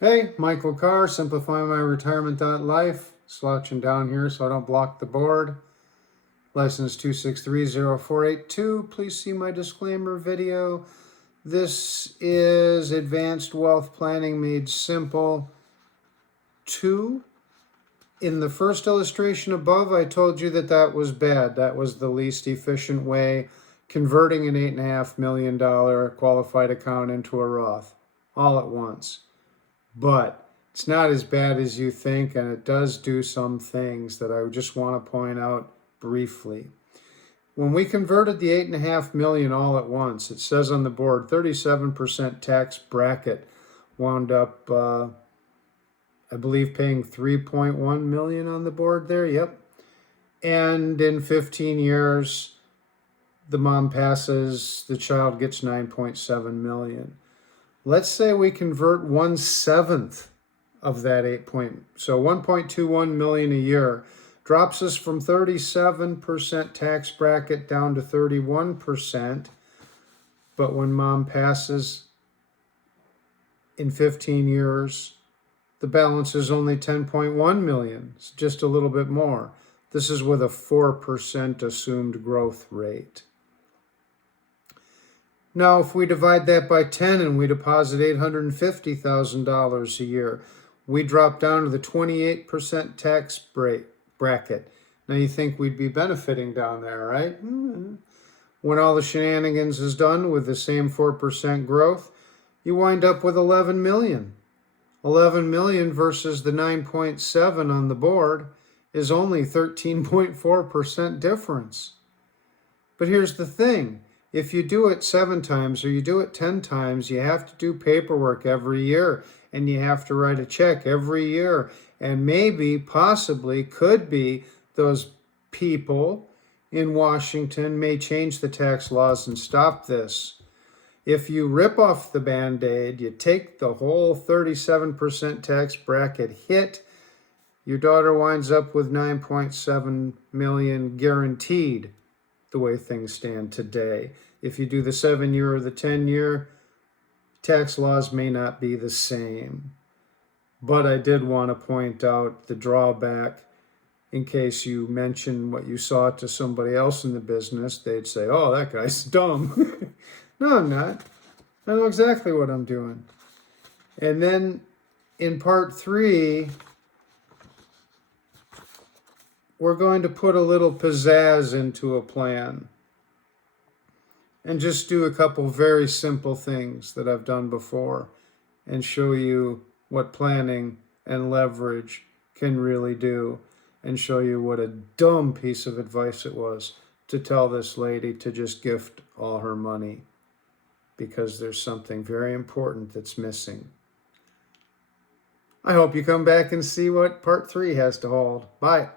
Hey, Michael Carr, Simplifymyretirement.life. Slouching down here so I don't block the board. License 2630482. Please see my disclaimer video. This is Advanced Wealth Planning Made Simple 2. In the first illustration above, I told you that was bad. That was the least efficient way, converting an $8.5 million qualified account into a Roth all at once. But it's not as bad as you think, and it does do some things that I just want to point out briefly. When we converted the $8.5 million all at once, it says on the board 37% tax bracket, wound up, I believe, paying $3.1 million on the board there. Yep. And in 15 years, the mom passes, the child gets $9.7 million. Let's say we convert 1/7 of that so 1.21 million a year drops us from 37% tax bracket down to 31%. But when mom passes in 15 years, the balance is only 10.1 million. It's just a little bit more. This is with a 4% assumed growth rate. Now, if we divide that by 10 and we deposit $850,000 a year, we drop down to the 28% tax bracket. Now, you think we'd be benefiting down there, right? When all the shenanigans is done with the same 4% growth, you wind up with 11 million. 11 million versus the 9.7 on the board is only 13.4% difference. But here's the thing. If you do it 7 times or you do it 10 times, you have to do paperwork every year and you have to write a check every year. And maybe, possibly, could be those people in Washington may change the tax laws and stop this. If you rip off the Band-Aid, you take the whole 37% tax bracket hit, your daughter winds up with 9.7 million guaranteed. The way things stand today. If you do the 7-year or the 10-year, tax laws may not be the same. But I did want to point out the drawback in case you mention what you saw to somebody else in the business. They'd say, oh, that guy's dumb. No, I'm not. I know exactly what I'm doing. And then in part 3, we're going to put a little pizzazz into a plan and just do a couple very simple things that I've done before and show you what planning and leverage can really do and show you what a dumb piece of advice it was to tell this lady to just gift all her money because there's something very important that's missing. I hope you come back and see what part 3 has to hold. Bye.